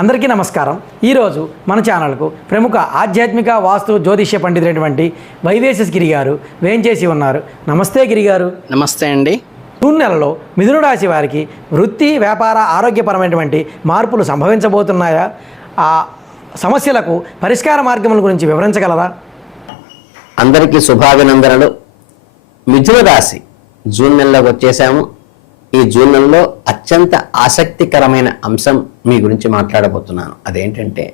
అందరికీ నమస్కారం. ఈరోజు మన ఛానల్కు ప్రముఖ ఆధ్యాత్మిక వాస్తు జ్యోతిష్య పండితుడైనటువంటి వైవేశస్ గిరి గారు వేంచేసి ఉన్నారు. నమస్తే గిరి గారు. నమస్తే అండి. జూన్ నెలలో మిథున రాశి వారికి వృత్తి, వ్యాపార, ఆరోగ్యపరమైనటువంటి మార్పులు సంభవించబోతున్నాయా? ఆ సమస్యలకు పరిష్కార మార్గముల గురించి వివరించగలరా? అందరికీ శుభాభినందనలు. మిథున రాశి జూన్ నెలలోకి వచ్చేసాము. ఈ జూన్ నెలలో అత్యంత ఆసక్తికరమైన అంశం మీ గురించి మాట్లాడబోతున్నాను. అదేంటంటే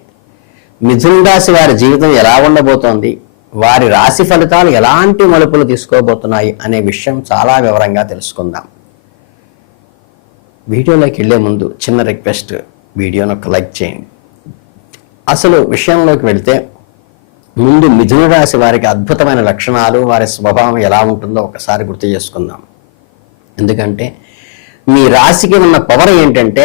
మిథున రాశి వారి జీవితం ఎలా ఉండబోతోంది, వారి రాశి ఫలితాలు ఎలాంటి మలుపులు తీసుకోబోతున్నాయి అనే విషయం చాలా వివరంగా తెలుసుకుందాం. వీడియోలోకి వెళ్ళే ముందు చిన్న రిక్వెస్ట్, వీడియోను ఒక లైక్ చేయండి. అసలు విషయంలోకి వెళితే ముందు మిథున రాశి వారికి అద్భుతమైన లక్షణాలు, వారి స్వభావం ఎలా ఉంటుందో ఒకసారి గుర్తు చేసుకుందాం. ఎందుకంటే మీ రాశికి ఉన్న పవర్ ఏంటంటే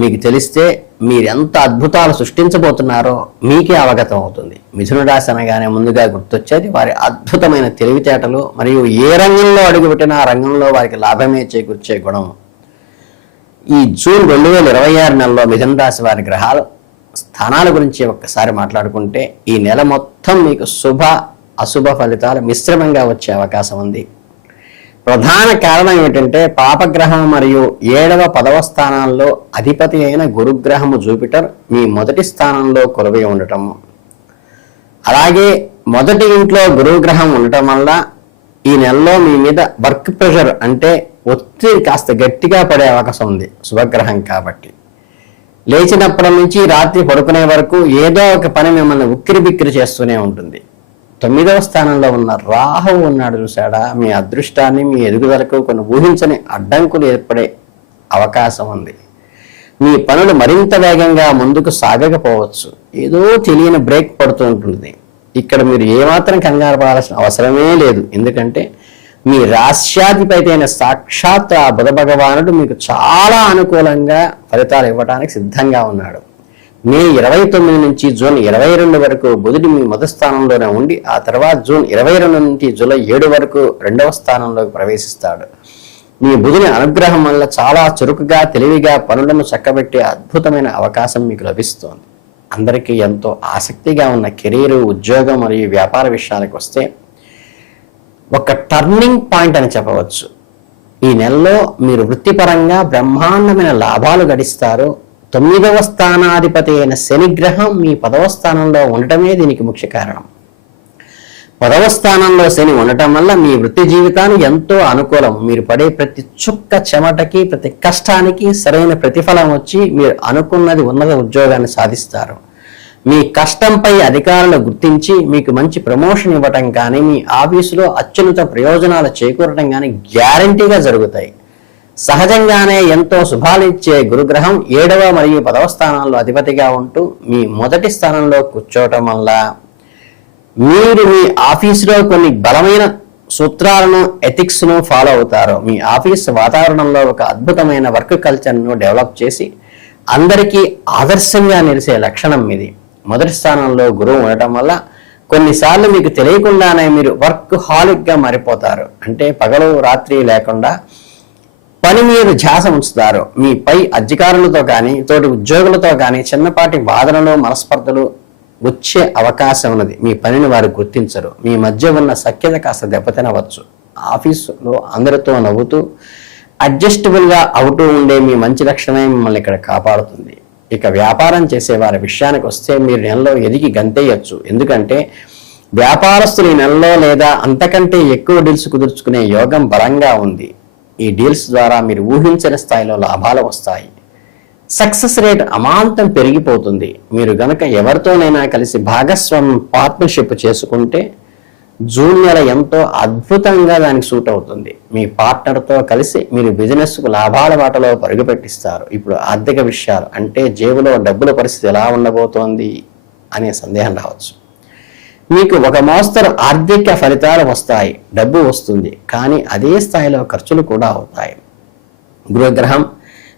మీకు తెలిస్తే మీరు ఎంత అద్భుతాలు సృష్టించబోతున్నారో మీకే అవగతం అవుతుంది. మిథున రాశి అనగానే ముందుగా గుర్తొచ్చేది వారి అద్భుతమైన తెలివితేటలు, మరియు ఏ రంగంలో అడుగుపెట్టినా ఆ రంగంలో వారికి లాభమే చేకూర్చే గుణం. ఈ జూన్ 2026 నెలలో మిథున రాశి వారి గ్రహాలు స్థానాల గురించి ఒక్కసారి మాట్లాడుకుంటే ఈ నెల మొత్తం మీకు శుభ అశుభ ఫలితాలు మిశ్రమంగా వచ్చే అవకాశం ఉంది. ప్రధాన కారణం ఏమిటంటే పాపగ్రహం మరియు 7వ 10వ స్థానాల్లో అధిపతి అయిన గురుగ్రహము జూపిటర్ మీ మొదటి స్థానంలో కొలువై ఉండటము. అలాగే మొదటి ఇంట్లో గురుగ్రహం ఉండటం వల్ల ఈ నెలలో మీ మీద వర్క్ ప్రెషర్ అంటే ఒత్తిడి కాస్త గట్టిగా పడే అవకాశం ఉంది. శుభగ్రహం కాబట్టి లేచినప్పటి నుంచి రాత్రి పడుకునే వరకు ఏదో ఒక పని మిమ్మల్ని ఉక్కిరి బిక్కిరి చేస్తూనే ఉంటుంది. 9వ స్థానంలో ఉన్న రాహువు ఉన్నాడు చూసాడా, మీ అదృష్టాన్ని, మీ ఎదుగుదలకు కొన్ని ఊహించని అడ్డంకులు ఏర్పడే అవకాశం ఉంది. మీ పనులు మరింత వేగంగా ముందుకు సాగకపోవచ్చు. ఏదో తెలియని బ్రేక్ పడుతూ ఉంటుంది. ఇక్కడ మీరు ఏమాత్రం కంగారు పడాల్సిన అవసరమే లేదు. ఎందుకంటే మీ రాశ్యాధిపతి అయిన సాక్షాత్ ఆ బుధ భగవానుడు మీకు చాలా అనుకూలంగా ఫలితాలు ఇవ్వడానికి సిద్ధంగా ఉన్నాడు. మే 29 నుంచి జూన్ 22 వరకు బుధుడు మీ మొదటి స్థానంలోనే ఉండి ఆ తర్వాత జూన్ 22 నుంచి జూలై 7 వరకు 2వ స్థానంలోకి ప్రవేశిస్తాడు. మీ బుధుని అనుగ్రహం వల్ల చాలా చురుకుగా, తెలివిగా పనులను చక్కబెట్టే అద్భుతమైన అవకాశం మీకు లభిస్తోంది. అందరికీ ఎంతో ఆసక్తిగా ఉన్న కెరీరు, ఉద్యోగం మరియు వ్యాపార విషయాలకు వస్తే ఒక టర్నింగ్ పాయింట్ అని చెప్పవచ్చు. ఈ నెలలో మీరు వృత్తిపరంగా బ్రహ్మాండమైన లాభాలు గడిస్తారు. 9వ స్థానాధిపతి అయిన శనిగ్రహం మీ 10వ స్థానంలో ఉండటమే దీనికి ముఖ్య కారణం. 10వ స్థానంలో శని ఉండటం వల్ల మీ వృత్తి జీవితానికి ఎంతో అనుకూలం. మీరు పడే ప్రతి చుక్క చెమటకి, ప్రతి కష్టానికి సరైన ప్రతిఫలం వచ్చి మీరు అనుకున్నది ఉన్నత ఉద్యోగాన్ని సాధిస్తారు. మీ కష్టంపై అధికారులు గుర్తించి మీకు మంచి ప్రమోషన్ ఇవ్వటం కానీ, మీ ఆఫీసులో అత్యున్నత ప్రయోజనాలు చేకూరటం కానీ గ్యారంటీగా జరుగుతాయి. సహజంగానే ఎంతో శుభాలిచ్చే గురుగ్రహం 7వ మరియు 10వ స్థానాల్లో అధిపతిగా ఉంటూ మీ మొదటి స్థానంలో కూర్చోవటం వల్ల మీరు మీ ఆఫీసులో కొన్ని బలమైన సూత్రాలను, ఎథిక్స్ను ఫాలో అవుతారు. మీ ఆఫీస్ వాతావరణంలో ఒక అద్భుతమైన వర్క్ కల్చర్ను డెవలప్ చేసి అందరికీ ఆదర్శంగా నిలిచే లక్షణం ఇది. మొదటి స్థానంలో గురువు ఉండటం వల్ల కొన్నిసార్లు మీకు తెలియకుండానే మీరు వర్క్ హాలిక్గా మారిపోతారు. అంటే పగలు రాత్రి లేకుండా పని మీద ధ్యాస ఉంచుతారు. మీ పై అధికారులతో కానీ, తోటి ఉద్యోగులతో కానీ చిన్నపాటి వాదనలు, మనస్పర్ధలు వచ్చే అవకాశం ఉన్నది. మీ పనిని వారు గుర్తించరు. మీ మధ్య ఉన్న సఖ్యత కాస్త దెబ్బతినవచ్చు. ఆఫీసులో అందరితో నవ్వుతూ అడ్జస్టబుల్గా అవుతూ ఉండే మీ మంచి లక్షణమే మిమ్మల్ని ఇక్కడ కాపాడుతుంది. ఇక వ్యాపారం చేసే వారి విషయానికి వస్తే మీరు నెలలో ఎదిగి గంతేయచ్చు. ఎందుకంటే వ్యాపారస్తులు ఈ నెలలో లేదా అంతకంటే ఎక్కువ డీల్స్ కుదుర్చుకునే యోగం బలంగా ఉంది. ఈ డీల్స్ ద్వారా మీరు ఊహించని స్థాయిలో లాభాలు వస్తాయి. సక్సెస్ రేట్ అమాంతం పెరిగిపోతుంది. మీరు గనక ఎవరితోనైనా కలిసి భాగస్వామ్యం, పార్ట్నర్షిప్ చేసుకుంటే జూన్ నెల ఎంతో అద్భుతంగా దానికి సూట్ అవుతుంది. మీ పార్ట్నర్తో కలిసి మీరు బిజినెస్కు లాభాల బాటలో పరుగు పెట్టిస్తారు. ఇప్పుడు ఆర్థిక విషయాలు అంటే జేబులో డబ్బుల పరిస్థితి ఎలా ఉండబోతోంది అనే సందేహం రావచ్చు. మీకు ఒక మోస్తరు ఆర్థిక ఫలితాలు వస్తాయి, డబ్బు వస్తుంది, కానీ అదే స్థాయిలో ఖర్చులు కూడా అవుతాయి. గురుగ్రహం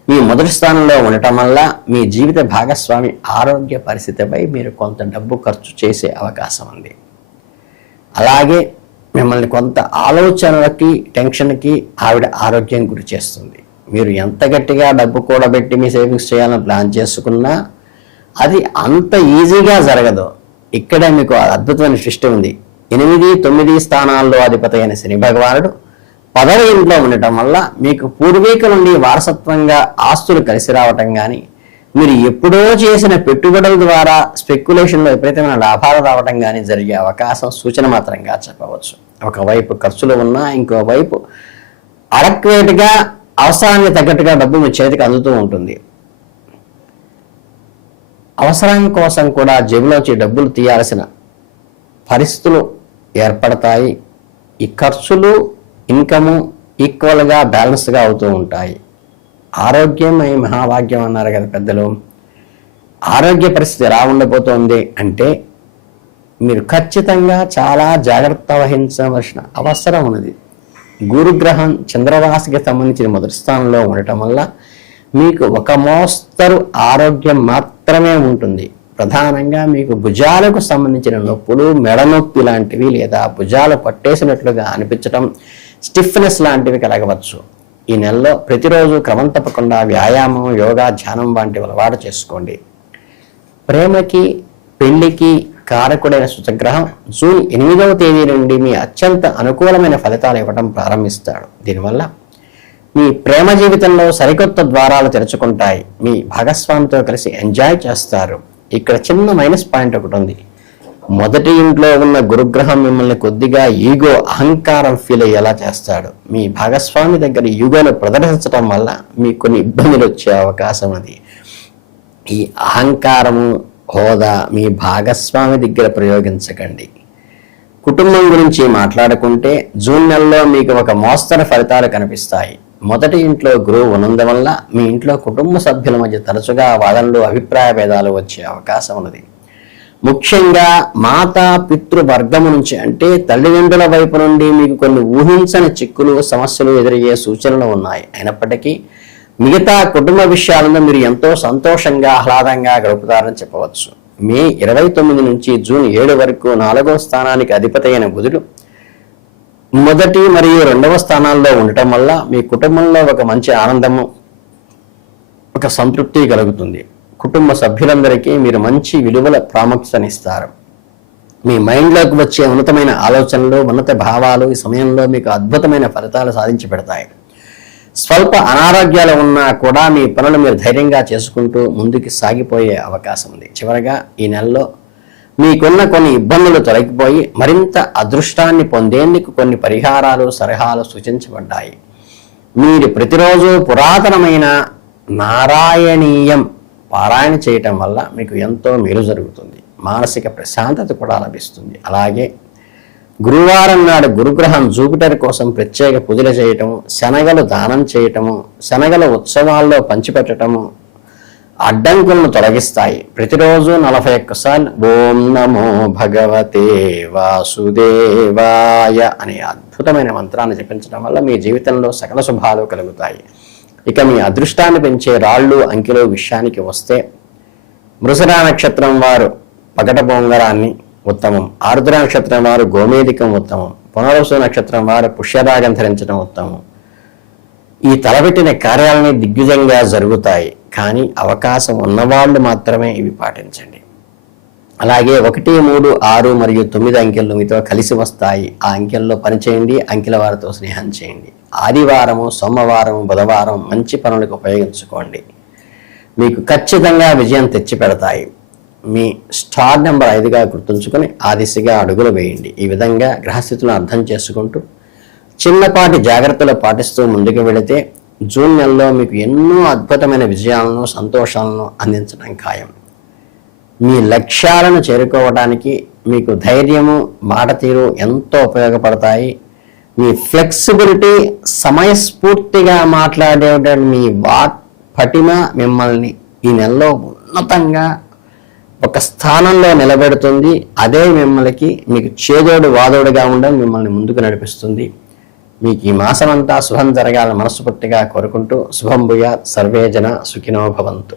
మీ మొదటి స్థానంలో ఉండటం వల్ల మీ జీవిత భాగస్వామి ఆరోగ్య పరిస్థితిపై మీరు కొంత డబ్బు ఖర్చు చేసే అవకాశం ఉంది. అలాగే మిమ్మల్ని కొంత ఆలోచనలకి, టెన్షన్కి ఆవిడ ఆరోగ్యం గురి చేస్తుంది. మీరు ఎంత గట్టిగా డబ్బు కూడబెట్టి మీ సేవింగ్స్ చేయాలని ప్లాన్ చేసుకున్నా అది అంత ఈజీగా జరగదు. ఇక్కడే మీకు అద్భుతమైన సృష్టి ఉంది. 8, 9 స్థానాల్లో అధిపతి అయిన శని భగవానుడు 10వ ఇంట్లో ఉండటం వల్ల మీకు పూర్వీకుల నుండి వారసత్వంగా ఆస్తులు కలిసి రావటం కానీ, మీరు ఎప్పుడో చేసిన పెట్టుబడుల ద్వారా స్పెక్యులేషన్లో విపరీతమైన లాభాలు రావటం కానీ జరిగే అవకాశం సూచన మాత్రంగా చెప్పవచ్చు. ఒకవైపు ఖర్చులు ఉన్నా ఇంకోవైపు అడక్వేట్గా అవసరానికి తగ్గట్టుగా డబ్బు మీ చేతికి అందుతూ ఉంటుంది. అవసరం కోసం కూడా జేబులోంచి డబ్బులు తీయాల్సిన పరిస్థితులు ఏర్పడతాయి. ఈ ఖర్చులు ఇన్కము ఈక్వల్గా బ్యాలెన్స్గా అవుతూ ఉంటాయి. ఆరోగ్యమై మహాభాగ్యం అన్నారు కదా పెద్దలు. ఆరోగ్య పరిస్థితి ఎలా ఉండబోతోంది అంటే మీరు ఖచ్చితంగా చాలా జాగ్రత్త వహించవలసిన అవసరం ఉన్నది. గురుగ్రహం చంద్రరాశికి సంబంధించిన మొదటి స్థానంలో ఉండటం వల్ల మీకు ఒక మోస్తరు ఆరోగ్యం మాత్రమే ఉంటుంది. ప్రధానంగా మీకు భుజాలకు సంబంధించిన నొప్పులు, మెడ నొప్పి లాంటివి లేదా భుజాలు పట్టేసినట్లుగా అనిపించడం, స్టిఫ్నెస్ లాంటివి కలగవచ్చు. ఈ నెలలో ప్రతిరోజు క్రమం తప్పకుండా వ్యాయామం, యోగా, ధ్యానం వంటివి అలవాటు చేసుకోండి. ప్రేమకి పెళ్లికి కారకుడైన శుచగ్రహం జూన్ 8వ తేదీ నుండి మీ అత్యంత అనుకూలమైన ఫలితాలు ఇవ్వడం ప్రారంభిస్తాడు. దీనివల్ల మీ ప్రేమ జీవితంలో సరికొత్త ద్వారాలు తెరుచుకుంటాయి. మీ భాగస్వామితో కలిసి ఎంజాయ్ చేస్తారు. ఇక్కడ చిన్న మైనస్ పాయింట్ ఒకటి ఉంది. మొదటి ఇంట్లో ఉన్న గురుగ్రహం మిమ్మల్ని కొద్దిగా ఈగో, అహంకారం ఫీల్ అయ్యేలా చేస్తాడు. మీ భాగస్వామి దగ్గర ఈగోను ప్రదర్శించడం వల్ల మీకు కొన్ని ఇబ్బందులు వచ్చే అవకాశం ఉంది. ఈ అహంకారము, హోదా మీ భాగస్వామి దగ్గర ప్రయోగించకండి. కుటుంబం గురించి మాట్లాడుకుంటే జూన్ నెలలో మీకు ఒక మోస్తరు ఫలితాలు కనిపిస్తాయి. మొదటి ఇంట్లో గురువు ఉన్నందువల్ల మీ ఇంట్లో కుటుంబ సభ్యుల మధ్య తరచుగా వాదనలు, అభిప్రాయ భేదాలు వచ్చే అవకాశం ఉన్నది. ముఖ్యంగా మాతా పితృ వర్గము నుంచి అంటే తల్లిదండ్రుల వైపు నుండి మీకు కొన్ని ఊహించని చిక్కులు, సమస్యలు ఎదురయ్యే సూచనలు ఉన్నాయి. అయినప్పటికీ మిగతా కుటుంబ విషయాలను మీరు ఎంతో సంతోషంగా, ఆహ్లాదంగా గడుపుతారని చెప్పవచ్చు. మే 29 నుంచి జూన్ 7 వరకు 4వ స్థానానికి అధిపతి అయిన బుధుడు మొదటి మరియు 2వ స్థానాల్లో ఉండటం వల్ల మీ కుటుంబంలో ఒక మంచి ఆనందము, ఒక సంతృప్తి కలుగుతుంది. కుటుంబ సభ్యులందరికీ మీరు మంచి విలువల ప్రాముఖ్యతనిస్తారు. మీ మైండ్లోకి వచ్చే ఉన్నతమైన ఆలోచనలు, ఉన్నత భావాలు ఈ సమయంలో మీకు అద్భుతమైన ఫలితాలు సాధించి పెడతాయి. స్వల్ప అనారోగ్యాలు ఉన్నా కూడా మీ పనులు మీరు ధైర్యంగా చేసుకుంటూ ముందుకు సాగిపోయే అవకాశం ఉంది. చివరగా ఈ నెలలో మీకున్న కొన్ని ఇబ్బందులు తొలగిపోయి మరింత అదృష్టాన్ని పొందేందుకు కొన్ని పరిహారాలు, సలహాలు సూచించబడ్డాయి. మీరు ప్రతిరోజు పురాతనమైన నారాయణీయం పారాయణ చేయటం వల్ల మీకు ఎంతో మేలు జరుగుతుంది. మానసిక ప్రశాంతత కూడా లభిస్తుంది. అలాగే గురువారం నాడు గురుగ్రహం జూపిటర్ కోసం ప్రత్యేక పూజలు చేయటము, శనగలు దానం చేయటము, శనగల ఉత్సవాల్లో పంచిపెట్టడము అడ్డంకులను తొలగిస్తాయి. ప్రతిరోజు 41 సార్లు ఓం నమో భగవతే వాసుదేవాయ అనే అద్భుతమైన మంత్రాన్ని జపించడం వల్ల మీ జీవితంలో సకల శుభాలు కలుగుతాయి. ఇక మీ అదృష్టాన్ని పెంచే రాళ్ళు, అంకెలు విషయానికి వస్తే మృగశిర నక్షత్రం వారు పగట బొంగరాన్ని ఉత్తమం, ఆరుద్ర నక్షత్రం వారు గోమేధికం ఉత్తమం, పునర్వసు నక్షత్రం వారు పుష్యరాగం ధరించడం ఉత్తమం. ఈ తలపెట్టిన కార్యాలని దిగ్విజయంగా జరుగుతాయి. కానీ అవకాశం ఉన్నవాళ్ళు మాత్రమే ఇవి పాటించండి. అలాగే 1, 3, 6 మరియు 9 అంకెలు మీతో కలిసి వస్తాయి. ఆ అంకెల్లో పనిచేయండి. అంకెల వారితో స్నేహం చేయండి. ఆదివారము, సోమవారము, బుధవారం మంచి పనులకు ఉపయోగించుకోండి. మీకు ఖచ్చితంగా విజయం తెచ్చి పెడతాయి. మీ స్టార్ నెంబర్ 5గా గుర్తుంచుకొని ఆ దిశగా అడుగులు వేయండి. ఈ విధంగా గ్రహస్థితులను అర్థం చేసుకుంటూ చిన్నపాటి జాగ్రత్తలు పాటిస్తూ ముందుకు వెళితే జూన్ నెలలో మీకు ఎన్నో అద్భుతమైన విజయాలను, సంతోషాలను అందించడం ఖాయం. మీ లక్ష్యాలను చేరుకోవడానికి మీకు ధైర్యము, మాట తీరు ఎంతో ఉపయోగపడతాయి. మీ ఫ్లెక్సిబిలిటీ, సమయస్ఫూర్తిగా మాట్లాడే మీ పటిమ మిమ్మల్ని ఈ నెలలో ఉన్నతంగా ఒక స్థానంలో నిలబెడుతుంది. అదే మీకు చేదోడు వాదోడుగా ఉండడం మిమ్మల్ని ముందుకు నడిపిస్తుంది. మీకు ఈ మాసమంతా శుభం జరగాలని మనస్ఫూర్తిగా కోరుకుంటూ శుభం భూయాత్, సర్వే జన సుఖినో భవంతు.